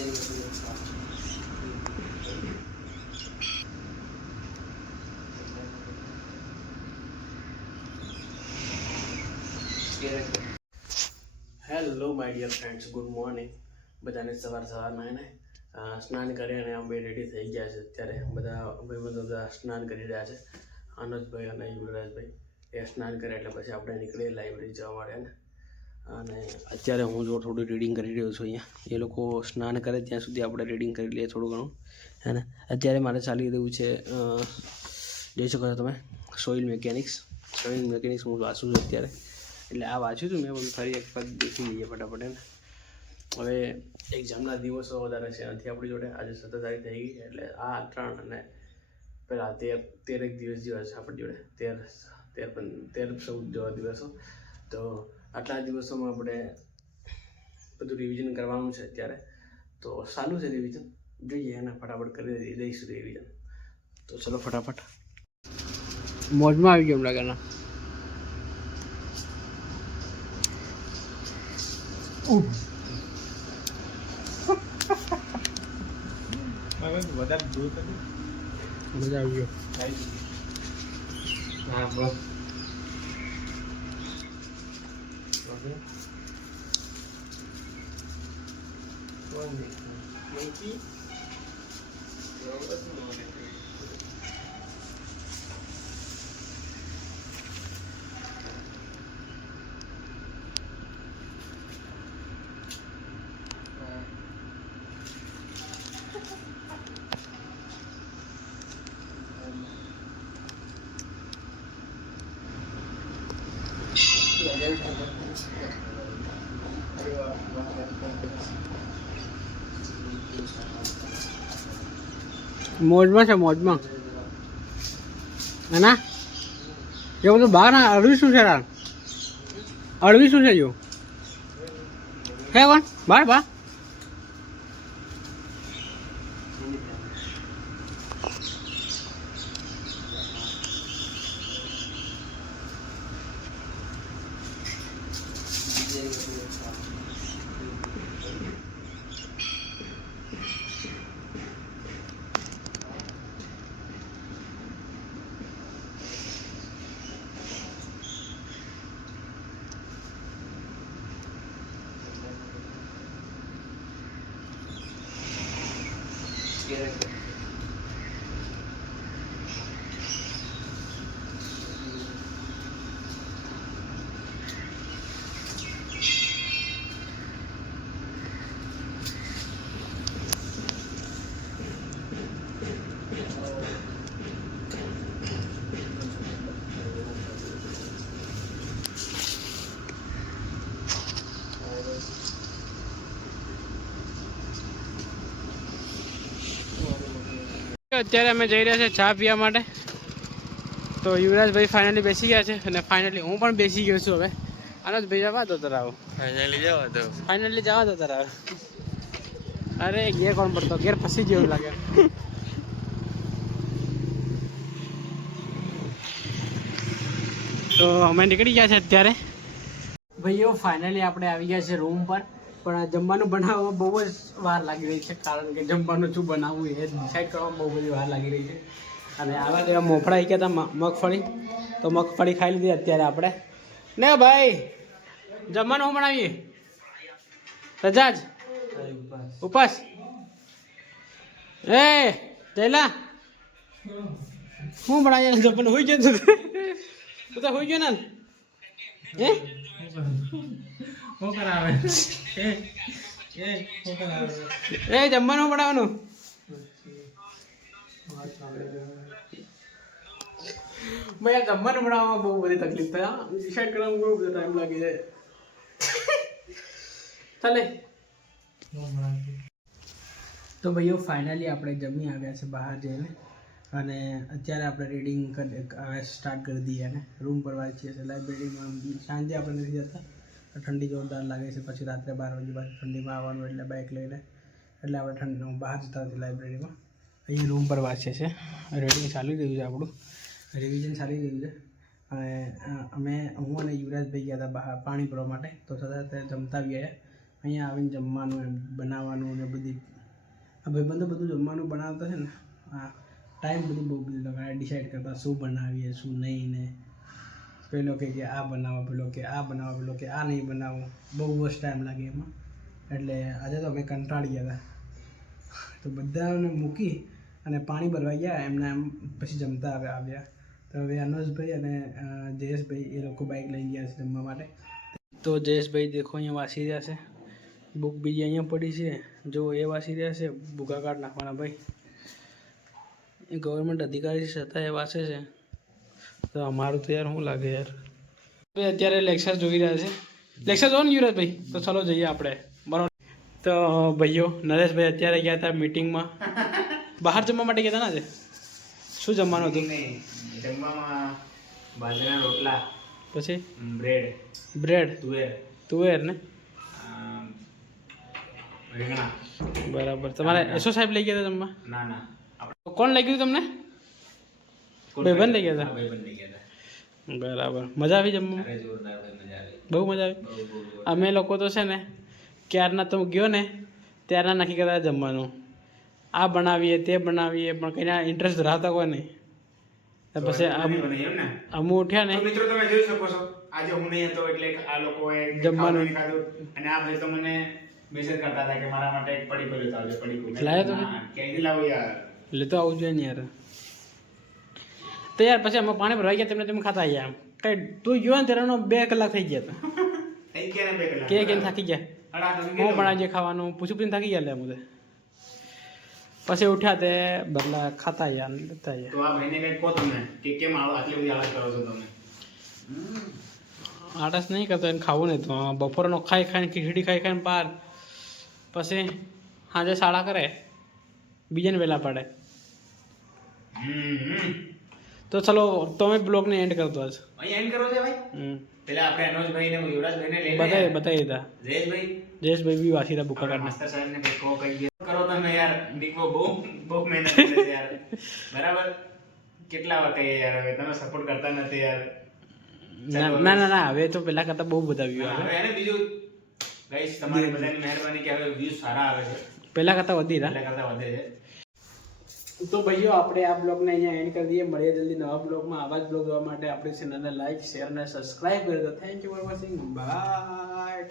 Hello my dear friends, good morning. બધાને સવારમાં એને સ્નાન કરી અને અમે રેડી થઈ ગયા છે. અત્યારે બધા ભાઈબંધો બધા સ્નાન કરી રહ્યા છે. અનુજભાઈ અને યુવરાજભાઈ એ સ્નાન કરે એટલે પછી આપણે નીકળીએ લાઇબ્રેરી જવા માટે ને. અને અત્યારે હું જો થોડું રીડિંગ કરી રહ્યો છું અહીંયા. એ લોકો સ્નાન કરે ત્યાં સુધી આપણે રીડિંગ કરી લઈએ થોડું ઘણું હે ને. અત્યારે મારે ચાલી રહ્યું છે, જોઈ શકો છો તમે, સોઇલ મિકેનિક્સ હું વાંચું છું અત્યારે. એટલે આ વાંચ્યું હતું મેં, પણ ફરી એક વખત દેખી લઈએ ફટાફટ ને. હવે એક્ઝામના દિવસો વધારે છે નથી આપણી જોડે. આજે 17 તારીખ થઈ ગઈ એટલે આ 3 અને પેલા 13 દિવસ જેવા છે આપણી જોડે. 13-14 જેવા દિવસો. તો આટલા દિવસોમાં આપણે બધું રિવિઝન કરવાનું છે અત્યારે. તો સારું છે રિવિઝન, જોઈએ એને ફટાફટ કરી દઈશું રિવિઝન. તો ચલો ફટાફટ. મોજમાં આવી ગયો લાગે ના. મજા આવી ગયો. હા બસ. મોજમાં છે, મોજમાં. ના એ બધું બહાર ના. અળવી શું છે યાર? અળવી શું છે જો? હે કોણ બહાર બા? અત્યારે અમે જઈ રહ્યા છે ચા પીવા માટે. તો યુવરાજભાઈ ફાઇનલી બેસી ગયા છે અને ફાઇનલી હું પણ બેસી ગયો છું. હવે આનંદભાઈ જવા દો તરાવ. ફાઇનલી જવા દો તરાવ. અરે ગેર કોણ પડતો? ગેર ફસી ગયો એવું લાગે. તો અમે નીકળી ગયા છે અત્યારે. ભાઈઓ ફાઇનલી આપણે આવી ગયા છે રૂમ પર. પણ જમવાનું બનાવવામાં બહુ જ વાર લાગી રહી છે, કારણ કે જમવાનું શું બનાવવું એ ડિસાઈડ કરવામાં બહુ બધી વાર લાગી રહી છે. અને આવા જેવા મોફળા આવી ગયા હતા મગફળી, તો મગફળી ખાઈ લીધી અત્યારે આપણે. ને ભાઈ જમવાનું શું બનાવીએ? રજાજ ઉપાસ. એ જયલા શું બનાવીએ જમવાનું? હોઈ ગયો તું તો હોઈ ગયો ને? હે એ જમવાનું બનાવવાનું? ભાઈ આ જમવાનું બનાવવામાં બહુ બધી તકલીફ થાય. ડિસાઈડ કરવામાં બહુ બધો ટાઈમ લાગી જાય. ચાલે તો ભાઈઓ ફાઇનલી આપણે જમી આવ્યા છે બહાર જઈને. અને અત્યારે આપણે રીડિંગ સ્ટાર્ટ કરી દઈએ. અને રૂમ પર વાંચીએ છીએ લાઇબ્રેરીમાં. સાંજે આપણે નથી જતા, ઠંડી જોરદાર લાગે છે. પછી રાત્રે 12 વાગે પાછું ઠંડીમાં આવવાનું એટલે બાઇક લઈને, એટલે આપણે ઠંડીમાં બહાર જતા નથી લાઇબ્રેરીમાં. અહીં રૂમ પર વાંચીએ છીએ. રીડિંગ ચાલી રહ્યું છે આપણું, રિવિઝન ચાલી રહ્યું છે. અને હું અને યુવરાજભાઈ ગયા હતા બહાર પાણી ભરવા માટે. તો છતાં જમતા બી આવ્યા. અહીંયા આવીને જમવાનું એમ બનાવવાનું ને બધી આ ભાઈબંધો બધું જમવાનું બનાવતા છે ને હા ટાઈમ બધું બહુ બધું લગાડે ડિસાઈડ કરતા શું બનાવીએ શું નહીં ને પેલો કે આ બનાવો પેલો કે આ બનાવો પેલો કે આ નહીં બનાવો બહુ જ ટાઈમ લાગે એમાં એટલે આજે તો અમે કંટાળી ગયા હતા તો બધાને મૂકી અને પાણી ભરવા ગયા એમના એમ પછી જમતા આવ્યા તો હવે અનુજભાઈ અને જયેશભાઈ એ લોકો બાઇક લઈ ગયા છે જમવા માટે તો જયેશભાઈ દેખો અહીંયા વાસી રહ્યા છે બુક બીજી અહીંયા પડી છે જો એ વાસી રહ્યા છે ભૂકા કાઢ નાખવાના ભાઈ એ ગવર્મેન્ટ અધિકારી છતાં એ વાંચે છે તો અમારું તો યાર શું લાગે યાર અત્યારે લેક્ચર જોઈ રહ્યા છે લેક્ચર જો ને યુવરાજભાઈ તો ચલો જઈએ આપણે બરાબર તો ભાઈઓ નરેશભાઈ અત્યારે ગયા હતા મીટિંગમાં બહાર જમવા માટે ગયા હતા ને આજે શું જમવાનું હતું જમવામાં બાજરાના રોટલા પછી બ્રેડ તુવેર ને રીંગણા બરાબર તમારે એસો સાહેબ લઈ ગયા હતા જમવા ના કોણ લઈ ગયું તમને ભાઈબંધ લઈ ગયા ભાઈબંધ લઈ ગયા હતા બરાબર મજા આવી જમવામાં હતા જોરદાર ભાઈ મજા આવી બહુ મજા આવી અમે લોકો તો છે ને ક્યારના તો ગયો ને ત્યારના નક્કી કરતા જમવાનું આ બનાવીએ તે બનાવીએ પણ કંઈના ઇન્ટરેસ્ટ ધરાવતા કોઈ નહીં પછી અમુ ઉઠ્યા ને મિત્રો તમે જોઈ શકો છો આજે હું નહીં હતો એટલે આ લોકોએ જમવાનું ખાધું અને આ ભાઈ તો મને મેસેજ કરતા હતા કે મારા માટે એક પડીકો લેતો આવજો પડીકો લાવ્યો તમે ક્યાંથી લાવો યાર લેતો આવવું જોઈએ ને યાર તો યાર પછી અમે પાણી ભરવા ગયા તેમને ખાતા આવ્યા એમ કઈ તું ગયો ને ત્યારે 2 કલાક થઈ ગયા થઈ ગયા ને 2 કલાક કે થાકી ગયા હું બનાવીએ ખાવાનું પૂછીને થાકી ગયા લે મુદે પછી ઉઠ્યા તે બદલા ખાતા યાર લેતા તો આ ભાઈને કઈ કહો તમે કે કેમ આટલી બધી આળસ કરો છો તમે આળસ નહીં કરતો એને ખાવું નહીં તો બપોરનો ખાઈને ખીચડી ખાઈને પાર પછી સાંજે શાળા કરે બીજાને વહેલા પડે તો ચલો તમે બ્લોગને એન્ડ કરતો આજ અહીં એન્ડ કરો છે ભાઈ પેલા આપણે અનોજભાઈ ને યુવરાજભાઈ ને લઈ બતાવી દીધા જયેશભાઈ બી વાસીરા બુકા કાઢના માસ્ટર સાહેબ ને કહો કઈ કરો તમે યાર દીકરો બહુ મહેનત કરે છે યાર બરાબર કેટલા વાર કહીએ યાર હવે તમે સપોર્ટ કરતા નથી યાર ના હવે તો પેલા કરતા બહુ બધા વ્યૂ આવે હવે એને બીજું ગાઈસ તમારી બધાની મહેરબાની કે હવે વ્યૂઝ સારા આવે છે પહેલા કરતા વધે છે તો ભાઈઓ આપણે આ બ્લોગને અહીંયા એન્ડ કરી દઈએ મળીએ જલ્દી નવા બ્લોગમાં આવા જ બ્લોગ જોવા માટે આપણી ચેનલને લાઈક શેર અને સબસ્ક્રાઇબ કરી દો thank you for watching bye